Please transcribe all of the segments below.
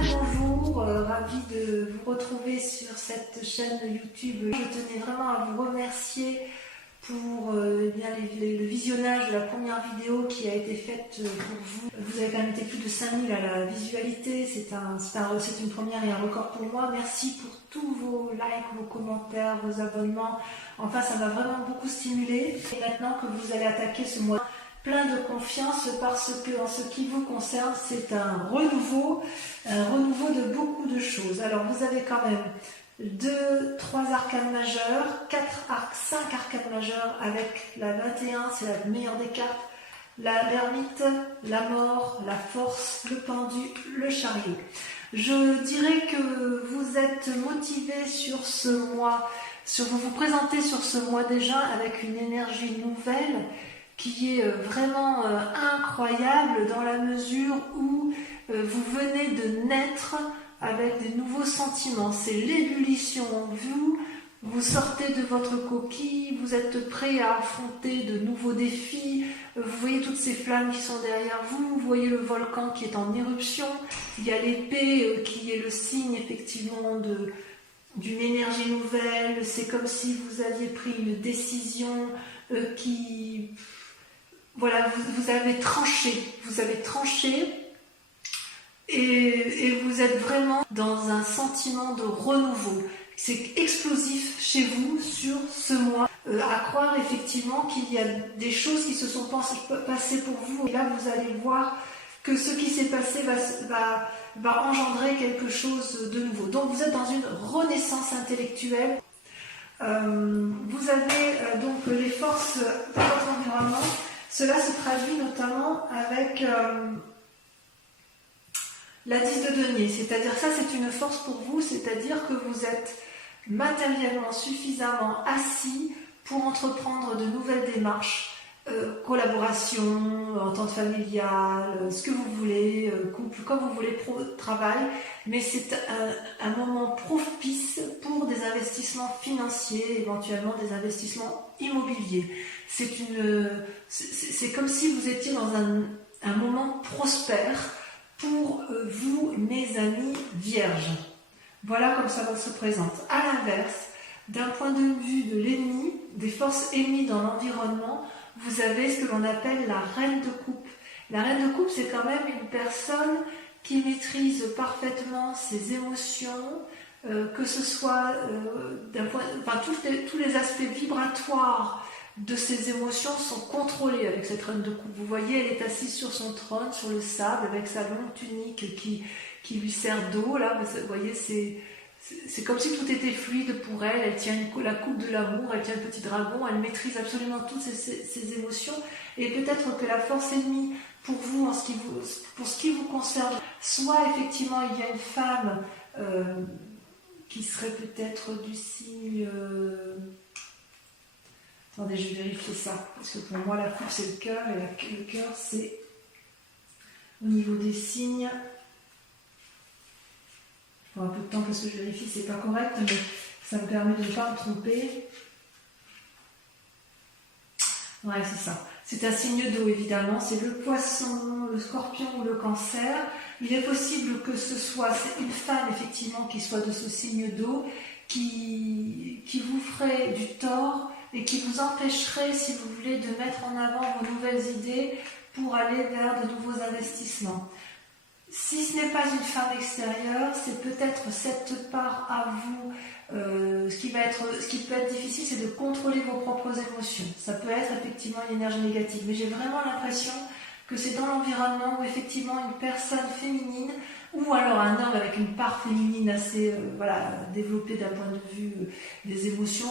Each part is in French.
bonjour, ravie de vous retrouver sur cette chaîne YouTube. Je tenais vraiment à vous remercier pour le visionnage de la première vidéo qui a été faite pour vous. Vous avez quand même été plus de 5000 à la visualité, c'est une première et un record pour moi. Merci pour tous vos likes, vos commentaires, vos abonnements. Enfin, ça m'a vraiment beaucoup stimulé. Et maintenant que vous allez attaquer ce mois plein de confiance, parce que en ce qui vous concerne, c'est un renouveau de beaucoup de choses. Alors vous avez quand même 3 arcanes majeures, 5 arcanes majeures avec la 21, c'est la meilleure des cartes, l'ermite, la mort, la force, le pendu, le chariot. Je dirais que vous êtes motivé sur ce mois, vous vous présentez sur ce mois déjà avec une énergie nouvelle qui est vraiment incroyable dans la mesure où vous venez de naître avec des nouveaux sentiments. C'est l'ébullition en vous, vous sortez de votre coquille, vous êtes prêt à affronter de nouveaux défis, vous voyez toutes ces flammes qui sont derrière vous, vous voyez le volcan qui est en éruption, il y a l'épée qui est le signe effectivement d'une énergie nouvelle, c'est comme si vous aviez pris une décision qui... Voilà, vous avez tranché et vous êtes vraiment dans un sentiment de renouveau. C'est explosif chez vous sur ce mois. À croire effectivement qu'il y a des choses qui se sont passées pour vous. Et là, vous allez voir que ce qui s'est passé va engendrer quelque chose de nouveau. Donc, vous êtes dans une renaissance intellectuelle. Vous avez donc les forces de votre environnement. Cela se traduit notamment avec la 10 de denier, c'est-à-dire ça c'est une force pour vous, c'est-à-dire que vous êtes matériellement suffisamment assis pour entreprendre de nouvelles démarches, collaboration, entente familiale, ce que vous voulez, couple, comme vous voulez, travail, mais c'est un moment propice pour des investissements financiers, éventuellement des investissements immobiliers. C'est comme si vous étiez dans un moment prospère pour vous, mes amis vierges. Voilà comme ça se présente. À l'inverse, d'un point de vue de l'ennemi, des forces ennemies dans l'environnement, vous avez ce que l'on appelle la reine de coupe. La reine de coupe, c'est quand même une personne qui maîtrise parfaitement ses émotions, que ce soit tous les aspects vibratoires de ses émotions sont contrôlés avec cette reine de coupe. Vous voyez, elle est assise sur son trône, sur le sable, avec sa longue tunique qui lui sert d'eau. Là, vous voyez, c'est comme si tout était fluide pour elle. Elle tient la coupe de l'amour, elle tient le petit dragon, elle maîtrise absolument toutes ses émotions. Et peut-être que la force ennemie pour vous, pour ce qui vous concerne, soit effectivement il y a une femme qui serait peut-être du signe... Attendez, je vais vérifier ça, parce que pour moi la coupe c'est le cœur, et le cœur c'est au niveau des signes. Je prends un peu de temps parce que je vérifie, c'est pas correct, mais ça me permet de ne pas me tromper. Ouais, c'est ça. C'est un signe d'eau évidemment, c'est le poisson, le scorpion ou le cancer. Il est possible que ce soit une femme effectivement qui soit de ce signe d'eau, qui vous ferait du tort et qui vous empêcherait, si vous voulez, de mettre en avant vos nouvelles idées pour aller vers de nouveaux investissements. Si ce n'est pas une femme extérieure, c'est peut-être cette part à vous. Ce qui peut être difficile, c'est de contrôler vos propres émotions. Ça peut être effectivement une énergie négative, mais j'ai vraiment l'impression que c'est dans l'environnement où effectivement une personne féminine ou alors un homme avec une part féminine assez développée d'un point de vue des émotions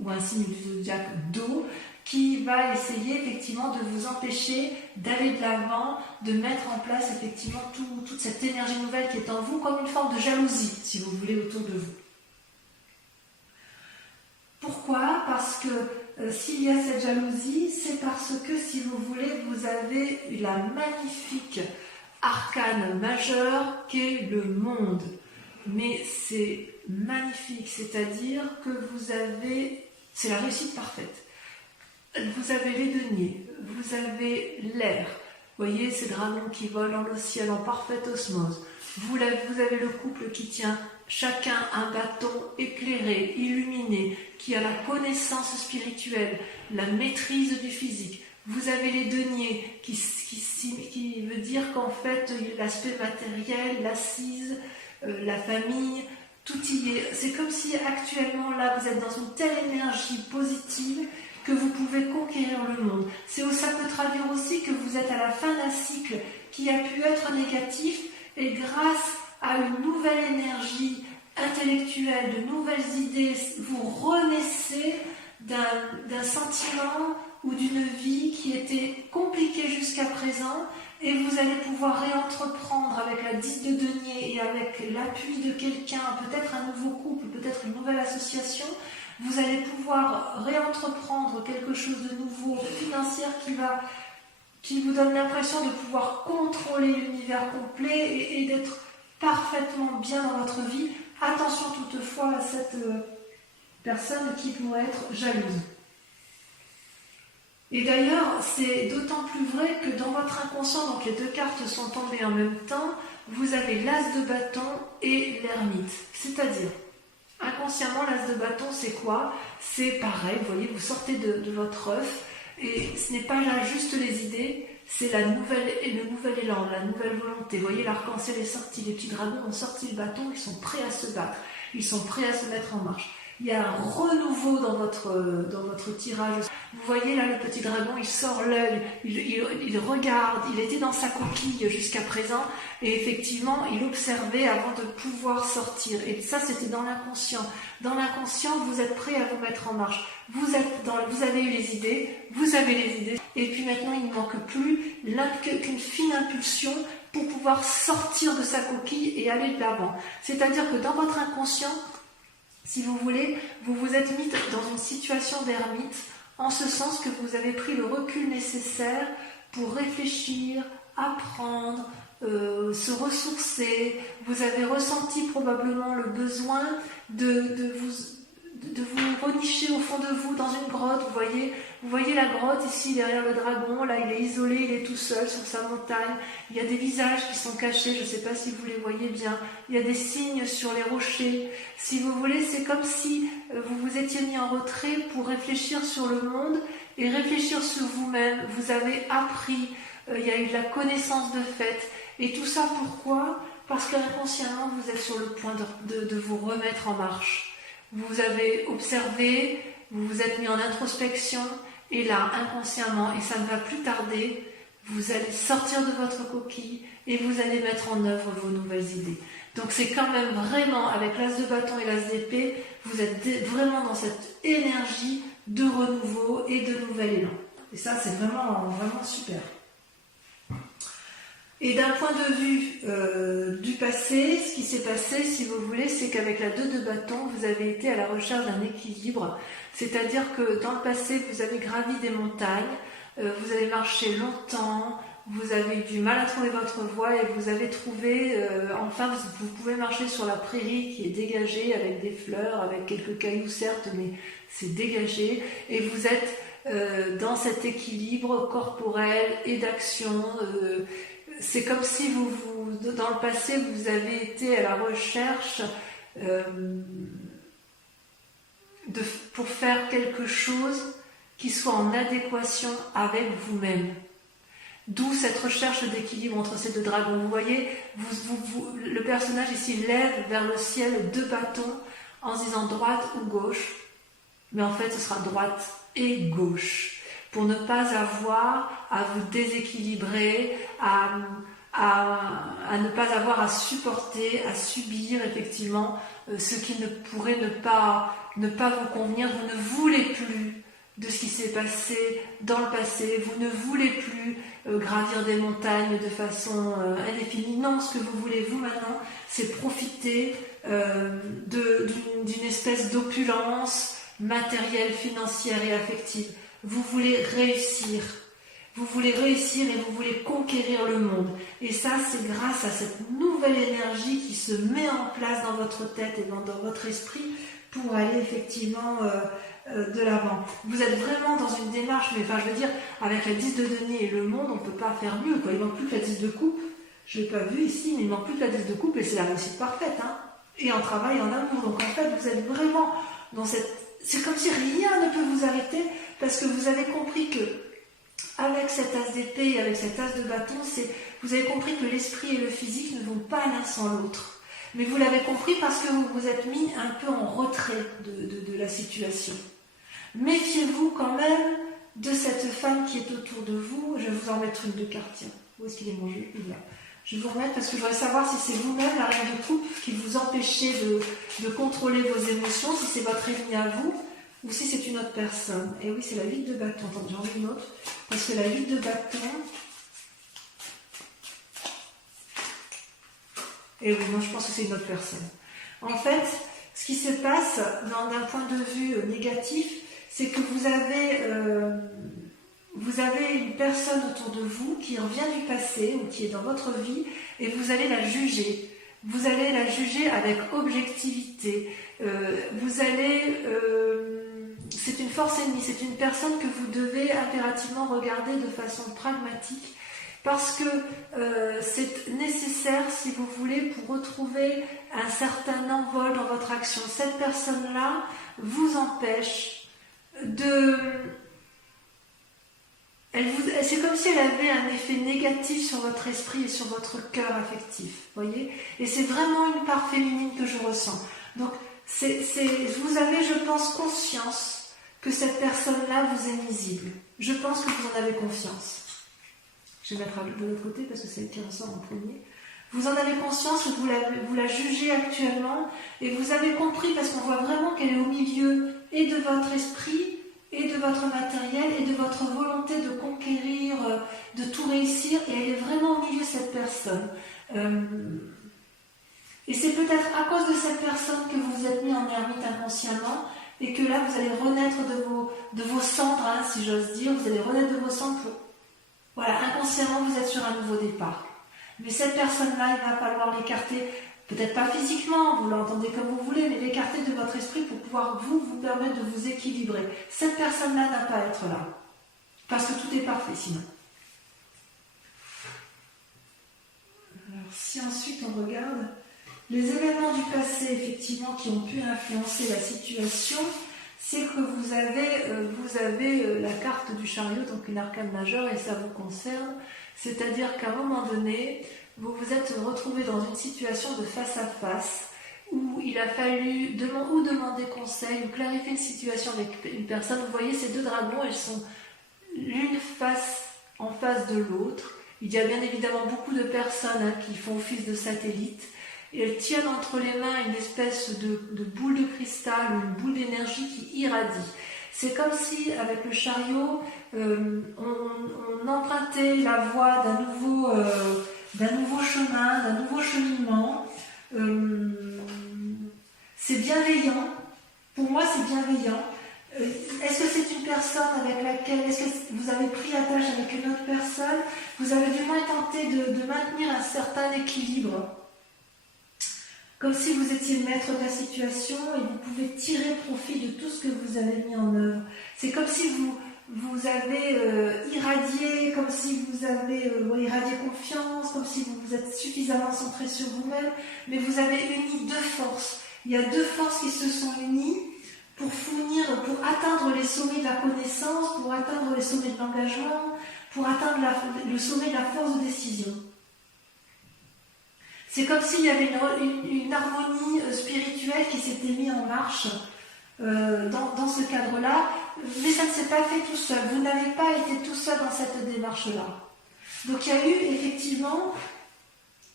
ou un signe du zodiaque d'eau qui va essayer effectivement de vous empêcher d'aller de l'avant, de mettre en place effectivement toute cette énergie nouvelle qui est en vous comme une forme de jalousie, si vous voulez, autour de vous. Pourquoi ? Parce que s'il y a cette jalousie, c'est parce que, si vous voulez, vous avez la magnifique arcane majeure qu'est le monde. Mais c'est magnifique, c'est-à-dire que c'est la réussite parfaite. Vous avez les deniers, vous avez l'air, voyez ces dragons qui volent dans le ciel en parfaite osmose. Vous avez le couple qui tient chacun un bâton éclairé, illuminé, qui a la connaissance spirituelle, la maîtrise du physique. Vous avez les deniers qui veut dire qu'en fait l'aspect matériel, l'assise, la famille, tout y est. C'est comme si actuellement là vous êtes dans une telle énergie positive que vous pouvez conquérir le monde. Ça peut traduire aussi que vous êtes à la fin d'un cycle qui a pu être négatif et grâce à une nouvelle énergie intellectuelle, de nouvelles idées, vous renaissez d'un sentiment ou d'une vie qui était compliquée jusqu'à présent et vous allez pouvoir réentreprendre avec la 10 de denier et avec l'appui de quelqu'un, peut-être un nouveau couple, peut-être une nouvelle association, vous allez pouvoir réentreprendre quelque chose de nouveau, financier qui vous donne l'impression de pouvoir contrôler l'univers complet et d'être parfaitement bien dans votre vie. Attention toutefois à cette personne qui pourrait être jalouse. Et d'ailleurs, c'est d'autant plus vrai que dans votre inconscient, donc les deux cartes sont tombées en même temps, vous avez l'as de bâton et l'ermite. C'est-à-dire, inconsciemment, l'as de bâton, c'est quoi? C'est pareil, vous voyez, vous sortez de votre œuf, et ce n'est pas là juste les idées, c'est le nouvel élan, la nouvelle volonté. Vous voyez, l'arc-en-ciel est sorti, les petits dragons ont sorti le bâton, ils sont prêts à se battre, ils sont prêts à se mettre en marche. Il y a un renouveau dans votre tirage. Vous voyez là, le petit dragon, il sort l'œil, il regarde, il était dans sa coquille jusqu'à présent, et effectivement, il observait avant de pouvoir sortir. Et ça, c'était dans l'inconscient. Dans l'inconscient, vous êtes prêt à vous mettre en marche. Vous avez eu les idées, vous avez les idées, et puis maintenant, il ne manque plus qu'une fine impulsion pour pouvoir sortir de sa coquille et aller de l'avant. C'est-à-dire que dans votre inconscient, si vous voulez, vous vous êtes mis dans une situation d'ermite, en ce sens que vous avez pris le recul nécessaire pour réfléchir, apprendre, se ressourcer. Vous avez ressenti probablement le besoin de vous renicher au fond de vous dans une grotte. Vous voyez la grotte ici derrière le dragon, là il est isolé, il est tout seul sur sa montagne. Il y a des visages qui sont cachés, je ne sais pas si vous les voyez bien. Il y a des signes sur les rochers. Si vous voulez, c'est comme si vous vous étiez mis en retrait pour réfléchir sur le monde et réfléchir sur vous-même. Vous avez appris, il y a eu de la connaissance de fait. Et tout ça pourquoi? Parce qu'inconsciemment vous êtes sur le point de vous remettre en marche. Vous avez observé, vous vous êtes mis en introspection, et là, inconsciemment, et ça ne va plus tarder, vous allez sortir de votre coquille et vous allez mettre en œuvre vos nouvelles idées. Donc c'est quand même vraiment, avec l'as de bâton et l'as d'épée, vous êtes vraiment dans cette énergie de renouveau et de nouvel élan. Et ça, c'est vraiment, vraiment super. Et d'un point de vue du passé, ce qui s'est passé, si vous voulez, c'est qu'avec la 2 de bâton, vous avez été à la recherche d'un équilibre. C'est-à-dire que dans le passé, vous avez gravi des montagnes, vous avez marché longtemps, vous avez eu du mal à trouver votre voie et vous avez trouvé, enfin, vous pouvez marcher sur la prairie qui est dégagée avec des fleurs, avec quelques cailloux certes, mais c'est dégagé. Et vous êtes dans cet équilibre corporel et d'action. C'est comme si dans le passé, vous avez été à la recherche pour faire quelque chose qui soit en adéquation avec vous-même. D'où cette recherche d'équilibre entre ces deux dragons. Vous voyez, le personnage ici lève vers le ciel 2 bâtons en se disant droite ou gauche, mais en fait ce sera droite et gauche. Pour ne pas avoir à vous déséquilibrer, à ne pas avoir à supporter, à subir effectivement ce qui ne pourrait ne pas vous convenir. Vous ne voulez plus de ce qui s'est passé dans le passé, vous ne voulez plus gravir des montagnes de façon indéfinie. Non, ce que vous voulez vous maintenant, c'est profiter d'une espèce d'opulence matérielle, financière et affective. Vous voulez réussir et vous voulez conquérir le monde. Et ça, c'est grâce à cette nouvelle énergie qui se met en place dans votre tête et dans votre esprit pour aller effectivement de l'avant. Vous êtes vraiment dans une démarche, mais enfin je veux dire, avec la 10 de denier et le monde, on ne peut pas faire mieux, quoi. Il ne manque plus que la 10 de coupe. Je ne l'ai pas vu ici, mais il ne manque plus que la 10 de coupe et c'est la réussite parfaite. Hein. Et en travail, en amour. Donc en fait, vous êtes vraiment dans cette... C'est comme si rien ne peut vous arrêter parce que vous avez compris que avec cet as d'épée et avec cet as de bâton, vous avez compris que l'esprit et le physique ne vont pas l'un sans l'autre. Mais vous l'avez compris parce que vous vous êtes mis un peu en retrait de la situation. Méfiez-vous quand même de cette femme qui est autour de vous. Je vais vous en mettre une de cartes. Tiens, où est-ce qu'il est mon jeu? Il est là. Je vais vous remettre parce que je voudrais savoir si c'est vous-même, la reine de coupe, qui vous empêchez de contrôler vos émotions, si c'est votre ennemi à vous, ou si c'est une autre personne. Et oui, c'est la 8 de bâton. Attends, j'en ai une autre. Parce que la 8 de bâton... Et oui, non, je pense que c'est une autre personne. En fait, ce qui se passe d'un point de vue négatif, c'est que vous avez une personne autour de vous qui revient du passé ou qui est dans votre vie et vous allez la juger. Vous allez la juger avec objectivité. C'est une force ennemie, c'est une personne que vous devez impérativement regarder de façon pragmatique parce que c'est nécessaire, si vous voulez, pour retrouver un certain envol dans votre action. Cette personne-là vous empêche de... C'est comme si elle avait un effet négatif sur votre esprit et sur votre cœur affectif, voyez. Et c'est vraiment une part féminine que je ressens. Donc, vous avez, je pense, conscience que cette personne-là vous est nuisible. Je pense que vous en avez confiance. Je vais mettre de l'autre côté parce que c'est elle qui ressort en premier. Vous en avez conscience que vous la jugez actuellement et vous avez compris parce qu'on voit vraiment qu'elle est au milieu et de votre esprit et de votre matériel et de votre volonté de conquérir, de tout réussir, et elle est vraiment au milieu, cette personne. Et c'est peut-être à cause de cette personne que vous vous êtes mis en ermite inconsciemment, et que là vous allez renaître de vos cendres, hein, si j'ose dire, vous allez renaître de vos cendres pour... Voilà, inconsciemment vous êtes sur un nouveau départ. Mais cette personne-là, il va falloir l'écarter, peut-être pas physiquement, vous l'entendez comme vous voulez, mais l'écarter de votre esprit pour pouvoir vous permettre de vous équilibrer. Cette personne-là n'a pas à être là. Parce que tout est parfait sinon. Alors si ensuite on regarde les événements du passé, effectivement, qui ont pu influencer la situation, c'est que vous avez la carte du chariot, donc une arcane majeure, et ça vous concerne. C'est-à-dire qu'à un moment donné, vous vous êtes retrouvé dans une situation de face à face où il a fallu demander conseil ou clarifier une situation avec une personne. Vous voyez ces deux dragons, elles sont l'une en face de l'autre. Il y a bien évidemment beaucoup de personnes qui font office de satellites et elles tiennent entre les mains une espèce de boule de cristal ou une boule d'énergie qui irradie. C'est comme si, avec le chariot, on empruntait la voie d'un nouveau chemin, d'un nouveau cheminement. C'est bienveillant. Pour moi, c'est bienveillant. Est-ce que c'est une personne avec laquelle... Est-ce que vous avez pris attache avec une autre personne? Vous avez du moins tenté de maintenir un certain équilibre. Comme si vous étiez le maître de la situation et vous pouvez tirer profit de tout ce que vous avez mis en œuvre. C'est comme si vous avez irradié, comme si vous avez irradié confiance, comme si vous êtes suffisamment centré sur vous-même, mais vous avez uni deux forces. Il y a deux forces qui se sont unies pour atteindre les sommets de la connaissance, pour atteindre les sommets de l'engagement, pour atteindre le sommet de la force de décision. C'est comme s'il y avait une harmonie spirituelle qui s'était mise en marche dans ce cadre-là, mais ça ne s'est pas fait tout seul. Vous n'avez pas été tout seul dans cette démarche-là. Donc il y a eu effectivement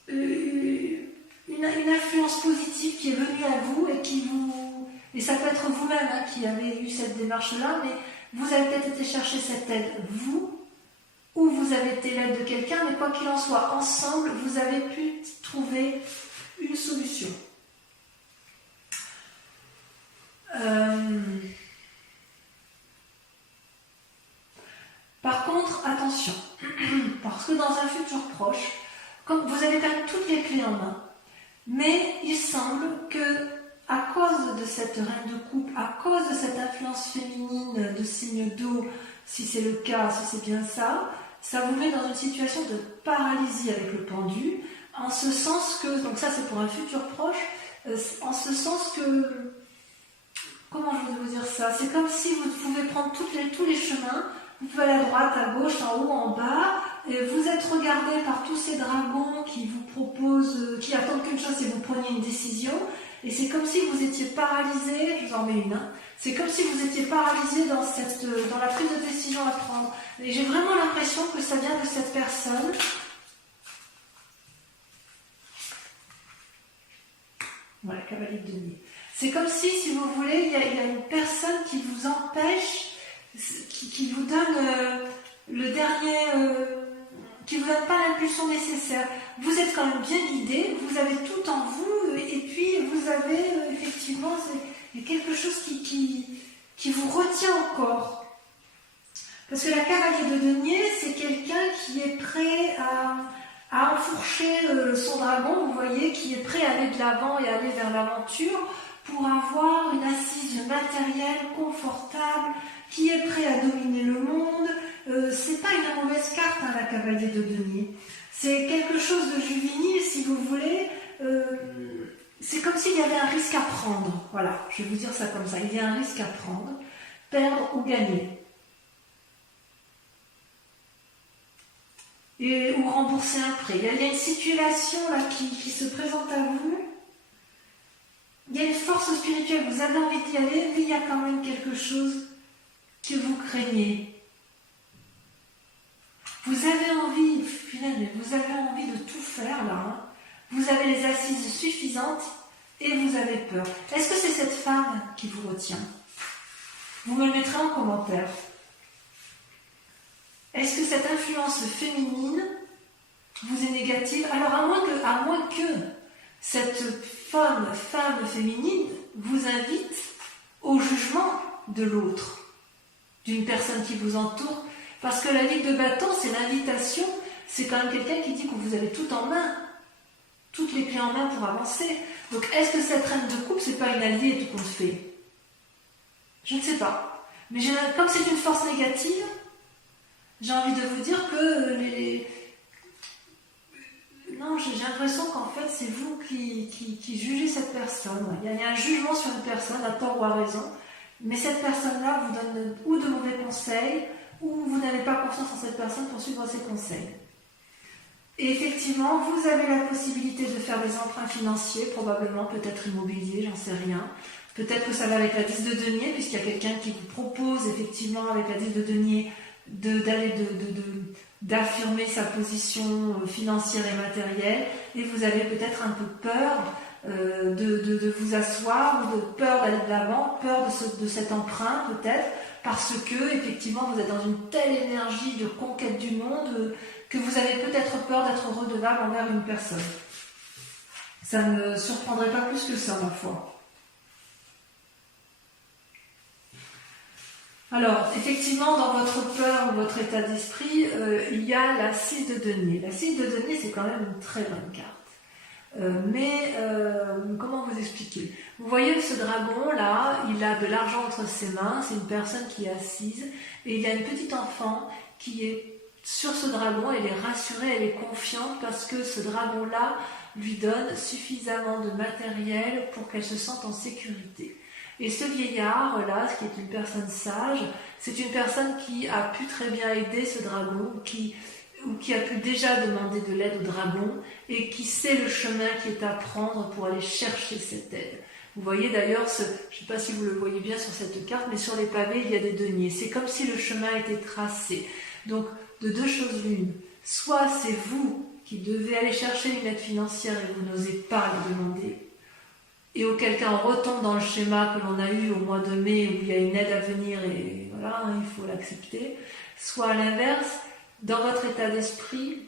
une influence positive qui est venue à vous et ça peut être vous-même qui avez eu cette démarche-là, mais vous avez peut-être été chercher cette aide, vous, ou vous avez été l'aide de quelqu'un, mais quoi qu'il en soit, ensemble, vous avez pu trouver une solution. Par contre, attention, parce que dans un futur proche, comme vous avez quand même toutes les clés en main, mais il semble que à cause de cette reine de coupe, à cause de cette influence féminine de signe d'eau, si c'est le cas, si c'est bien ça, ça vous met dans une situation de paralysie avec le pendu, en ce sens que, donc ça c'est pour un futur proche, en ce sens que, comment je vais vous dire ça, c'est comme si vous pouvez prendre tous les chemins, vous pouvez aller à droite, à gauche, en haut, en bas, et vous êtes regardé par tous ces dragons qui vous proposent, qui attendent qu'une chose, c'est que vous preniez une décision, et c'est comme si vous étiez paralysé, je vous en mets une, hein, c'est comme si vous étiez paralysé dans la prise de décision à prendre. Et j'ai vraiment l'impression que ça vient de cette personne. Voilà, cavalier de denier. C'est comme si vous voulez, il y a une personne qui vous empêche, qui vous donne le dernier, qui vous donne pas l'impulsion nécessaire. Vous êtes quand même bien guidé, vous avez tout en vous, et puis vous avez effectivement il y a quelque chose qui vous retient encore. Parce que la cavalier de denier, c'est quelqu'un qui est prêt à enfourcher son dragon, vous voyez, qui est prêt à aller de l'avant et aller vers l'aventure pour avoir une assise matérielle confortable, qui est prêt à dominer le monde. C'est pas une mauvaise carte, hein, la cavalier de denier. C'est quelque chose de juvénile, si vous voulez. C'est comme s'il y avait un risque à prendre. Voilà, je vais vous dire ça comme ça. Il y a un risque à prendre, perdre ou gagner. Ou rembourser un prêt. Il y a une situation là qui se présente à vous. Il y a une force spirituelle, vous avez envie d'y aller, mais il y a quand même quelque chose que vous craignez. Vous avez envie, finalement, vous avez envie de tout faire là. Hein. Vous avez les assises suffisantes et vous avez peur. Est-ce que c'est cette femme qui vous retient? Vous me le mettrez en commentaire. Est-ce que cette influence féminine vous est négative? Alors à moins que cette femme féminine vous invite au jugement de l'autre, d'une personne qui vous entoure, parce que la ligue de bâton, c'est l'invitation, c'est quand même quelqu'un qui dit que vous avez tout en main, toutes les clés en main pour avancer. Donc est-ce que cette reine de coupe, c'est pas une alliée tout compte fait? Je ne sais pas. Mais comme c'est une force négative, j'ai envie de vous dire que non, j'ai l'impression qu'en fait, c'est vous qui jugez cette personne. Il y a un jugement sur une personne, à tort ou à raison, mais cette personne-là vous donne ou de mauvais conseils, ou vous n'avez pas confiance en cette personne pour suivre ses conseils. Et effectivement, vous avez la possibilité de faire des emprunts financiers, probablement, peut-être immobilier, j'en sais rien. Peut-être que ça va avec la 10 de denier, puisqu'il y a quelqu'un qui vous propose, effectivement, avec la 10 de denier, d'affirmer sa position financière et matérielle, et vous avez peut-être un peu peur de vous asseoir, ou de peur d'aller de l'avant, peur de cet emprunt peut-être, parce que effectivement vous êtes dans une telle énergie de conquête du monde que vous avez peut-être peur d'être redevable envers une personne. Ça ne me surprendrait pas plus que ça, ma foi. Alors, effectivement, dans votre peur ou votre état d'esprit, il y a la 6 de denier. La 6 de denier, c'est quand même une très bonne carte. Comment vous expliquer? Vous voyez ce dragon-là, il a de l'argent entre ses mains, c'est une personne qui est assise, et il y a une petite enfant qui est sur ce dragon, elle est rassurée, elle est confiante, parce que ce dragon-là lui donne suffisamment de matériel pour qu'elle se sente en sécurité. Et ce vieillard-là, qui est une personne sage, c'est une personne qui a pu très bien aider ce dragon, qui a pu déjà demander de l'aide au dragon, et qui sait le chemin qui est à prendre pour aller chercher cette aide. Vous voyez d'ailleurs, je ne sais pas si vous le voyez bien sur cette carte, mais sur les pavés, il y a des deniers. C'est comme si le chemin était tracé. Donc, de deux choses l'une. Soit c'est vous qui devez aller chercher une aide financière et vous n'osez pas le demander, et auquel cas on retombe dans le schéma que l'on a eu au mois de mai où il y a une aide à venir et voilà, il faut l'accepter. Soit à l'inverse, dans votre état d'esprit,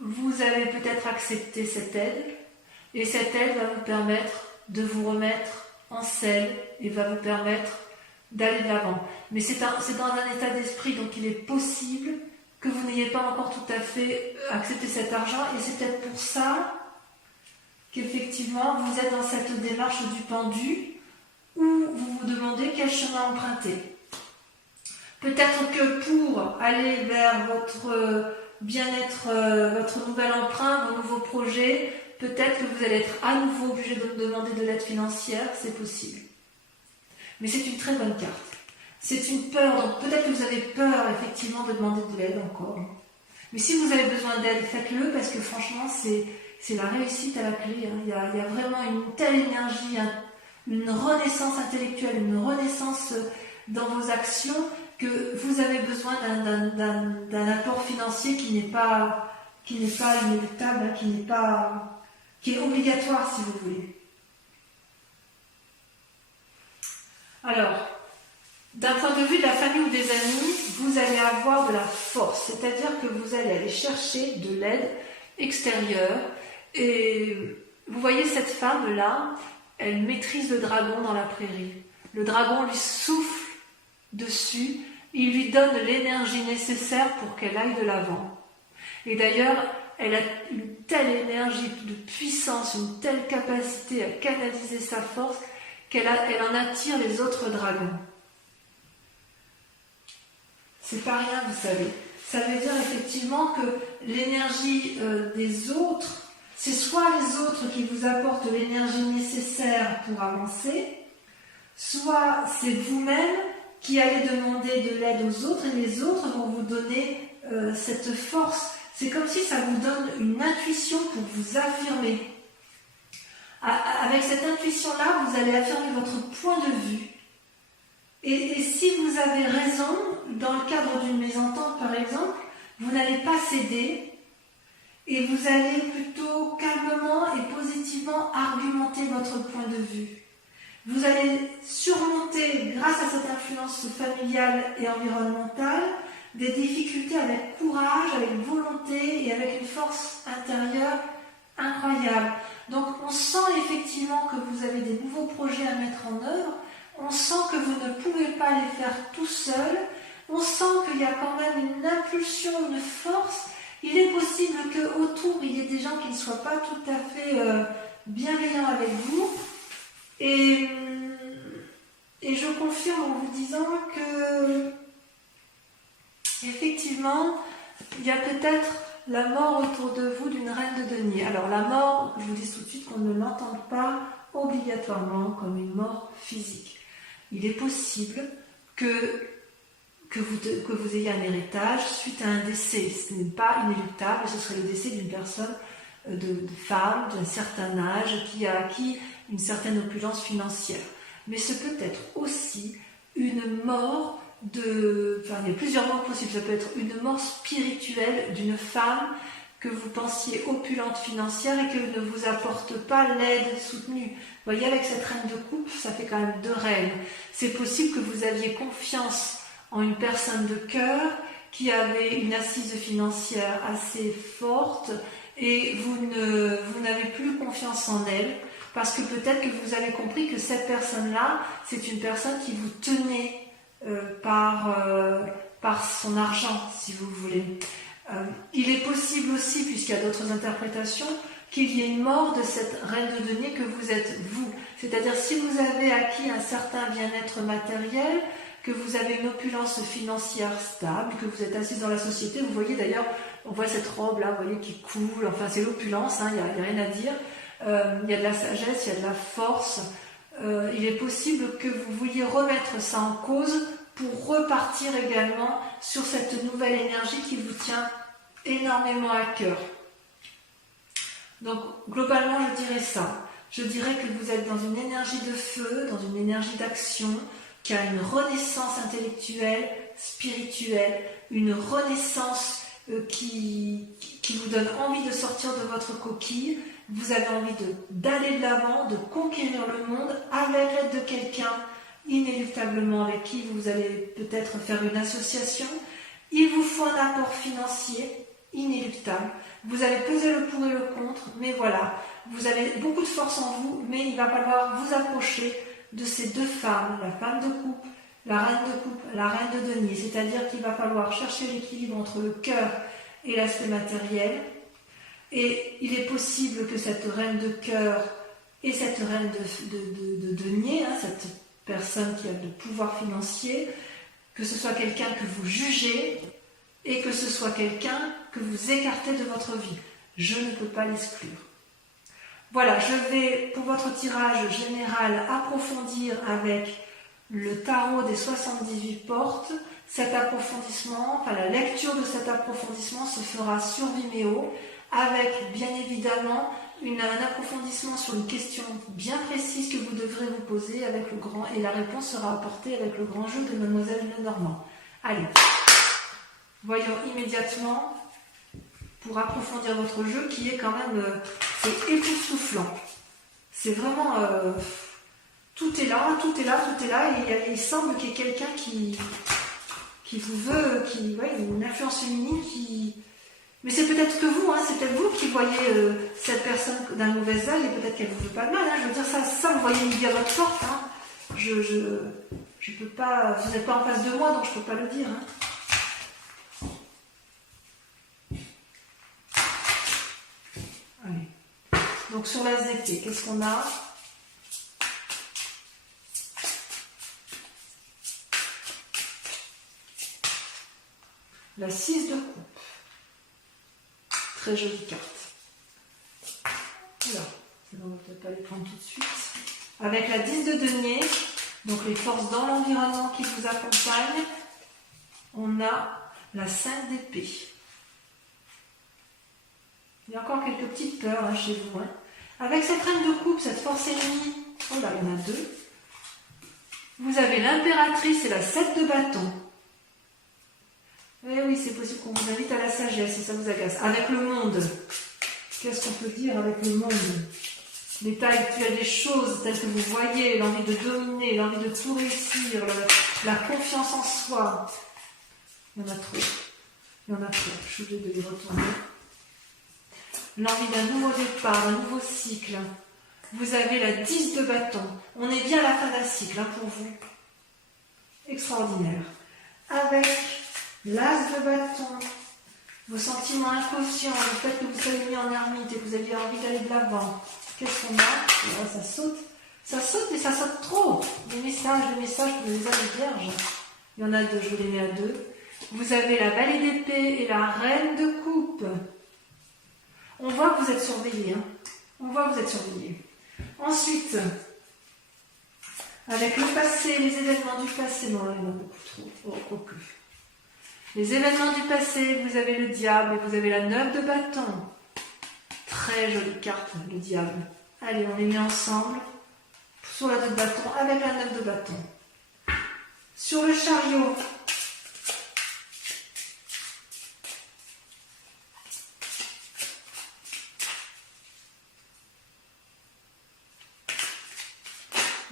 vous avez peut-être accepté cette aide et cette aide va vous permettre de vous remettre en selle et va vous permettre d'aller de l'avant. Mais c'est dans un état d'esprit, donc il est possible que vous n'ayez pas encore tout à fait accepté cet argent, et c'est peut-être pour ça qu'effectivement vous êtes dans cette démarche du pendu où vous vous demandez quel chemin emprunter. Peut-être que pour aller vers votre bien-être, votre nouvel emprunt, vos nouveaux projets, peut-être que vous allez être à nouveau obligé de demander de l'aide financière, c'est possible. Mais c'est une très bonne carte. C'est une peur, donc peut-être que vous avez peur effectivement de demander de l'aide encore. Mais si vous avez besoin d'aide, faites-le parce que franchement, c'est la réussite à la clé. Hein. Il y a vraiment une telle énergie, une renaissance intellectuelle, une renaissance dans vos actions que vous avez besoin d'un apport financier qui n'est pas inéluctable, qui est obligatoire si vous voulez. Alors, d'un point de vue de la famille ou des amis, vous allez avoir de la force, c'est-à-dire que vous allez aller chercher de l'aide extérieure. Et vous voyez cette femme-là, elle maîtrise le dragon dans la prairie. Le dragon lui souffle dessus, il lui donne l'énergie nécessaire pour qu'elle aille de l'avant. Et d'ailleurs, elle a une telle énergie de puissance, une telle capacité à canaliser sa force qu'elle en attire les autres dragons. C'est pas rien, vous savez. Ça veut dire effectivement que l'énergie des autres, c'est soit les autres qui vous apportent l'énergie nécessaire pour avancer, soit c'est vous-même qui allez demander de l'aide aux autres et les autres vont vous donner cette force. C'est comme si ça vous donne une intuition pour vous affirmer. Avec cette intuition-là, vous allez affirmer votre point de vue. Et si vous avez raison, dans le cadre d'une mésentente par exemple, vous n'allez pas céder et vous allez plutôt calmement et positivement argumenter votre point de vue. Vous allez surmonter, grâce à cette influence familiale et environnementale, des difficultés avec courage, avec volonté et avec une force intérieure incroyable. Donc on sent effectivement que vous avez des nouveaux projets à mettre en œuvre, on sent que vous ne pouvez pas les faire tout seul, on sent qu'il y a quand même une impulsion, une force. Il est possible qu'autour il y ait des gens qui ne soient pas tout à fait bienveillants avec vous. Et je confirme en vous disant que effectivement, il y a peut-être la mort autour de vous d'une reine de denier. Alors la mort, je vous dis tout de suite qu'on ne l'entend pas obligatoirement comme une mort physique. Il est possible que vous ayez un héritage suite à un décès. Ce n'est pas inéluctable, ce serait le décès d'une personne, de femme d'un certain âge qui a acquis une certaine opulence financière. Mais ce peut être aussi une mort enfin il y a plusieurs morts possibles. Ça peut être une mort spirituelle d'une femme que vous pensiez opulente financière et que ne vous apporte pas l'aide soutenue. Vous voyez, avec cette reine de coupe, ça fait quand même 2 reines. C'est possible que vous aviez confiance en une personne de cœur qui avait une assise financière assez forte et vous n'avez plus confiance en elle parce que peut-être que vous avez compris que cette personne-là, c'est une personne qui vous tenait par son argent, si vous voulez. Il est possible aussi, puisqu'il y a d'autres interprétations, qu'il y ait une mort de cette reine de denier que vous êtes vous. C'est-à-dire si vous avez acquis un certain bien-être matériel, que vous avez une opulence financière stable, que vous êtes assise dans la société, vous voyez d'ailleurs, on voit cette robe-là, vous voyez, qui coule, enfin c'est l'opulence, il n'y a rien à dire. Il y a de la sagesse, il y a de la force. Il est possible que vous vouliez remettre ça en cause pour repartir également sur cette nouvelle énergie qui vous tient énormément à cœur. Donc globalement je dirais ça. Je dirais que vous êtes dans une énergie de feu, dans une énergie d'action, qui a une renaissance intellectuelle, spirituelle, une renaissance qui vous donne envie de sortir de votre coquille. Vous avez envie d'aller de l'avant, de conquérir le monde avec l'aide de quelqu'un inéluctablement avec qui vous allez peut-être faire une association. Il vous faut un apport financier inéluctable. Vous allez peser le pour et le contre, mais voilà, vous avez beaucoup de force en vous, mais il va falloir vous approcher de ces 2 femmes, la femme de coupe, la reine de coupe, la reine de denier. C'est-à-dire qu'il va falloir chercher l'équilibre entre le cœur et l'aspect matériel. Et il est possible que cette reine de cœur et cette reine de denier, hein, cette personne qui a le pouvoir financier, que ce soit quelqu'un que vous jugez et que ce soit quelqu'un que vous écartez de votre vie. Je ne peux pas l'exclure. Voilà, je vais pour votre tirage général approfondir avec le tarot des 78 portes. Cet approfondissement, enfin la lecture de cet approfondissement se fera sur Vimeo avec bien évidemment un approfondissement sur une question bien précise que vous devrez vous poser avec le grand, et la réponse sera apportée avec le grand jeu de Mademoiselle Lenormand. Allez, voyons immédiatement pour approfondir votre jeu qui est quand même c'est époustouflant. C'est vraiment tout est là, tout est là, tout est là, et il semble qu'il y ait quelqu'un qui vous veut, une influence féminine qui... Mais c'est peut-être que vous, hein, c'est peut-être vous qui voyez cette personne d'un mauvais œil, et peut-être qu'elle vous veut pas de mal, hein. Je veux dire, ça vous voyez midi à votre porte, hein. Je peux pas, vous n'êtes pas en face de moi, donc je peux pas le dire, hein. Allez. Donc sur la ZT, qu'est-ce qu'on a? La 6 de coupe. Très jolie carte. Oula, on ne va peut-être pas les prendre tout de suite. Avec la 10 de denier, donc les forces dans l'environnement qui vous accompagnent, on a la 5 d'épée. Il y a encore quelques petites peurs hein, chez vous. Hein. Avec cette reine de coupe, cette force ennemie, oh là, il y en a deux. Vous avez l'impératrice et la 7 de bâton. Eh oui, c'est possible qu'on vous invite à la sagesse, et ça vous agace. Avec le monde, qu'est-ce qu'on peut dire avec le monde? L'état actuel des choses, telles que vous voyez, l'envie de dominer, l'envie de tout réussir, la confiance en soi. Il y en a trop. Il y en a trop. Je suis obligée de les retourner. L'envie d'un nouveau départ, d'un nouveau cycle. Vous avez la 10 de bâton. On est bien à la fin d'un cycle hein, pour vous. Extraordinaire. Avec l'as de bâton, vos sentiments inconscients, le fait que vous soyez mis en ermite et que vous aviez envie d'aller de l'avant. Qu'est-ce qu'on a? Là, ça saute. Ça saute, mais ça saute trop. Les messages pour les âmes vierges. Il y en a deux, je vous les mets à deux. Vous avez la valée d'épée et la reine de coupe. On voit que vous êtes surveillé. Hein. On voit que vous êtes surveillé. Ensuite, avec le passé, les événements du passé, non, il y en a beaucoup trop. Oh, plus. Les événements du passé, vous avez le diable et vous avez la 9 de bâton. Très jolie carte, le diable. Allez, on les met ensemble sur la 2 de bâton avec la 9 de bâton. Sur le chariot,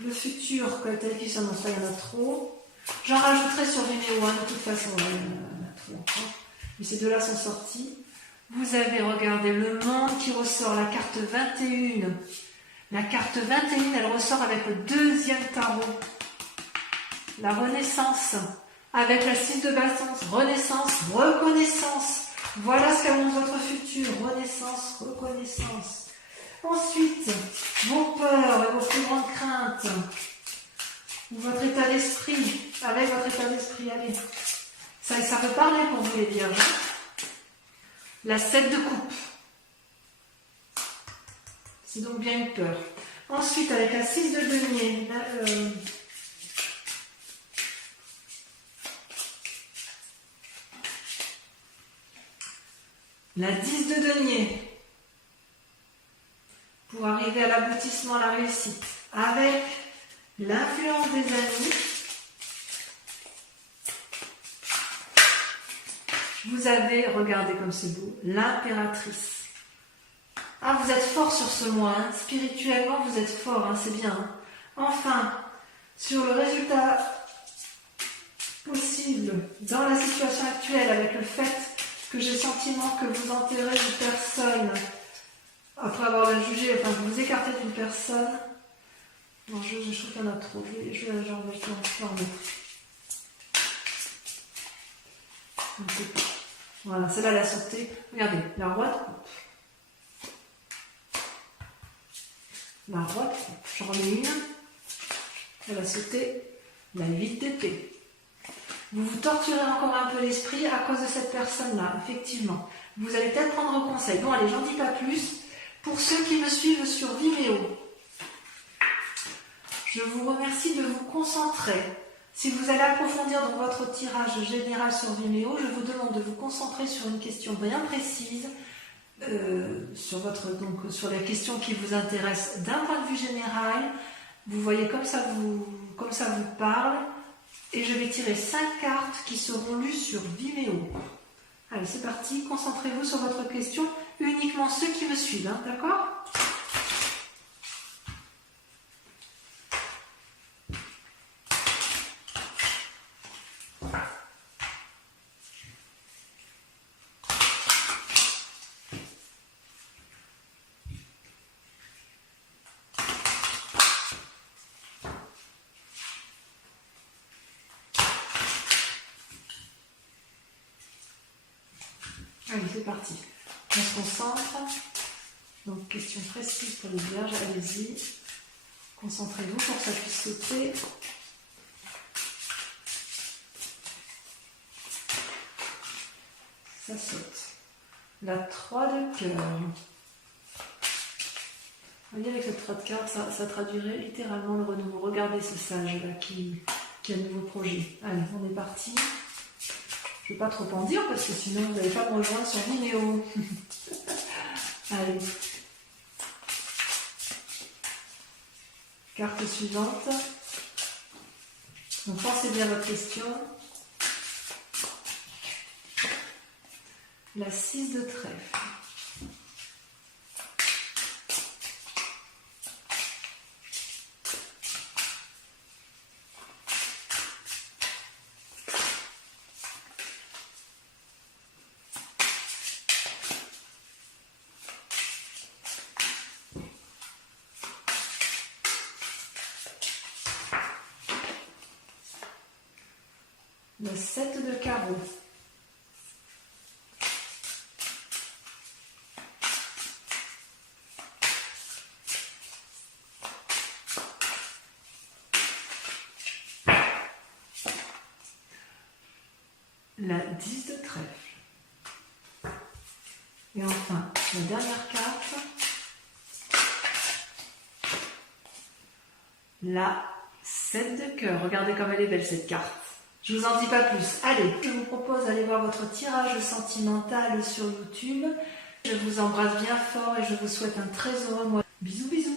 le futur, quand tel qu'il s'annonce, il y en a trop. J'en rajouterai sur Vimeo, de toute façon, il y en a trop encore. Mais ces deux-là sont sortis. Vous avez, regardé le monde qui ressort, la carte 21. La carte 21, elle ressort avec le deuxième tarot. La renaissance. Avec la 6 de bâton, renaissance, reconnaissance. Voilà ce qu'annonce votre futur. Renaissance, reconnaissance. Ensuite, vos peurs et vos plus grandes craintes. Votre état d'esprit. Avec votre état d'esprit, allez. Ça peut parler pour vous les vierges. La 7 de coupe. C'est donc bien une peur. Ensuite, avec la 6 de denier, la 10 de denier, pour arriver à l'aboutissement, la réussite. Avec l'influence des amis, vous avez, regardez comme c'est beau, l'impératrice. Ah, vous êtes fort sur ce mois, hein. Spirituellement, vous êtes fort, hein, c'est bien. Hein. Enfin, sur le résultat possible dans la situation actuelle, avec le fait que j'ai le sentiment que vous enterrez une personne, après avoir la jugé, enfin, vous vous écartez d'une personne. Non, je trouve qu'il y en a trop. Je vais en mettre. Voilà, celle-là, elle a sauté. Regardez, la roi de coupe. La roi de coupe. J'en remets une. Elle va sauter la 8 d'épée. Vous vous torturez encore un peu l'esprit à cause de cette personne-là, effectivement. Vous allez peut-être prendre conseil. Bon, allez, j'en dis pas plus. Pour ceux qui me suivent sur Vimeo, je vous remercie de vous concentrer. Si vous allez approfondir dans votre tirage général sur Vimeo, je vous demande de vous concentrer sur une question bien précise, sur la question qui vous intéresse d'un point de vue général. Vous voyez comme ça vous parle. Et je vais tirer 5 cartes qui seront lues sur Vimeo. Allez, c'est parti. Concentrez-vous sur votre question. Uniquement ceux qui me suivent, hein, d'accord ? Allez, c'est parti. On se concentre. Donc, question précise pour les vierges. Allez-y. Concentrez-vous pour que ça puisse sauter. Ça saute. La 3 de cœur. Vous voyez, avec cette 3 de cœur, ça traduirait littéralement le renouveau. Regardez ce sage-là qui a un nouveau projet. Allez, on est parti. Je ne vais pas trop en dire parce que sinon vous n'allez pas me rejoindre sur Vimeo. Allez. Carte suivante. Donc pensez bien à votre question. La 6 de trèfle. Le 7 de carreau. La 10 de trèfle. Et enfin, la dernière carte. La 7 de cœur. Regardez comme elle est belle cette carte. Je vous en dis pas plus. Allez, je vous propose d'aller voir votre tirage sentimental sur YouTube. Je vous embrasse bien fort et je vous souhaite un très heureux mois. Bisous, bisous.